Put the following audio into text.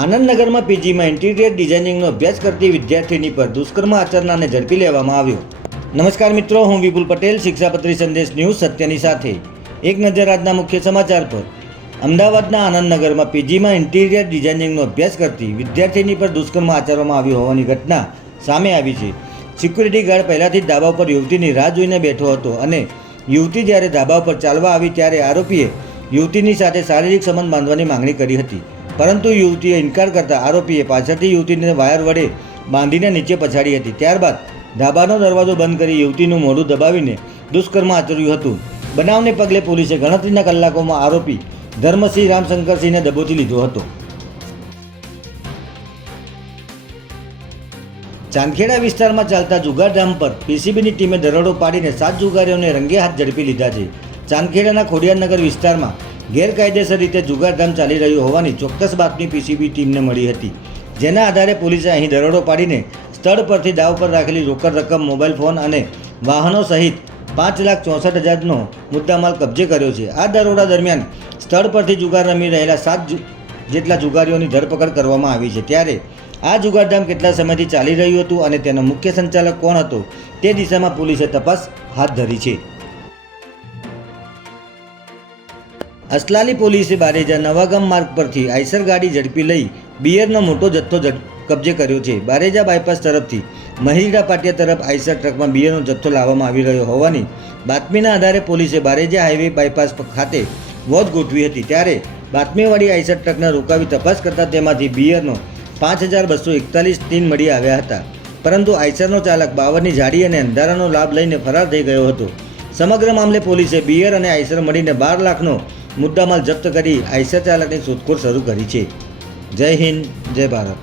આનંદનગરમાં પીજીમાં interior ડિઝાઇનિંગનો અભ્યાસ કરતી વિદ્યાર્થીની પર દુષ્કર્મ આચરનારને ઝડપી લેવામાં આવ્યો. નમસ્કાર મિત્રો, હું વિપુલ પટેલ, શિક્ષાપત્રી સંદેશ ન્યૂઝ સત્યની સાથે. એક નજર આજના મુખ્ય સમાચાર પર. અમદાવાદના આનંદનગરમાં પીજીમાં ઇન્ટિરિયર ડિઝાઇનિંગનો અભ્યાસ કરતી વિદ્યાર્થીની પર દુષ્કર્મ આચરવામાં આવ્યું હોવાની ઘટના સામે આવી છે. સિક્યુરિટી ગાર્ડ પહેલાંથી જ ધાબા ઉપર યુવતીની રાહ જોઈને બેઠો હતો અને યુવતી જ્યારે ધાબા ઉપર ચાલવા આવી ત્યારે આરોપીએ યુવતીની સાથે શારીરિક સંબંધ બાંધવાની માંગણી કરી હતી, પરંતુ યુવતીએ ઇનકાર કરતા આરોપીએ પાછળથી યુવતીને વાયર વડે બાંધીને નીચે પછાડી હતી. ત્યારબાદ ધાબાનો દરવાજો બંધ કરી યુવતીનું મોઢું દબાવીને દુષ્કર્મ આચર્યું હતું. બનાવને પગલે પોલીસે ગણતરીના કલાકોમાં આરોપી ધર્મસિંહ રામશંકરસિંહને દબોચી લીધો હતો. ચાંદખેડા વિસ્તારમાં ચાલતા જુગારધામ પર પીસીબીની ટીમે દરોડો પાડીને 7 જુગારીઓને રંગે હાથ ઝડપી લીધા છે. ચાંદખેડાના ખોડિયારનગર વિસ્તારમાં ગેરકાયદેસર રીતે જુગારધામ ચાલી રહ્યું હોવાની ચોક્કસ બાતમી પીસીબી ટીમને મળી હતી, જેના આધારે પોલીસે અહીં દરોડો પાડીને સ્થળ પરથી દાવ પર રાખેલી રોકડ રકમ, મોબાઈલ ફોન અને વાહનો સહિત 5,64,000નો મુદ્દામાલ કબજે કર્યો છે. આ દરોડા દરમિયાન સ્થળ પરથી જુગાર રમી રહેલા 7 જેટલા જુગારીઓની ધરપકડ કરવામાં આવી છે. ત્યારે આ જુગારધામ કેટલા સમયથી ચાલી રહ્યું હતું અને તેનો મુખ્ય સંચાલક કોણ હતો તે દિશામાં પોલીસે તપાસ હાથ ધરી છે. અસલાલી પોલીસે બારેજા નવાગામ માર્ગ પરથી આઈસર ગાડી ઝડપી લઈ બિયરનો મોટો જથ્થો કબજે કર્યો છે. બારેજા બાયપાસ તરફથી મહિડા પાટિયા તરફ આઈસર ટ્રકમાં બિયરનો જથ્થો લાવવામાં આવી રહ્યો હોવાની બાતમીના આધારે પોલીસે બારેજા હાઈવે બાયપાસ ખાતે વોચ ગોઠવી હતી. ત્યારે બાતમીવાળી આઈસર ટ્રકને રોકાવી તપાસ કરતાં તેમાંથી બિયરનો 5,241 ટીન મળી આવ્યા હતા, પરંતુ આઈસરનો ચાલક બાવરની ઝાડી અને અંધારાનો લાભ લઈને ફરાર થઈ ગયો હતો. સમગ્ર મામલે પોલીસે બિયર અને આઈસર મળીને 12 લાખનો મુદ્દામાલ જપ્ત કરી આઈસર ચાલકની શોધખોળ શરૂ કરી છે. જય હિન્દ, જય ભારત.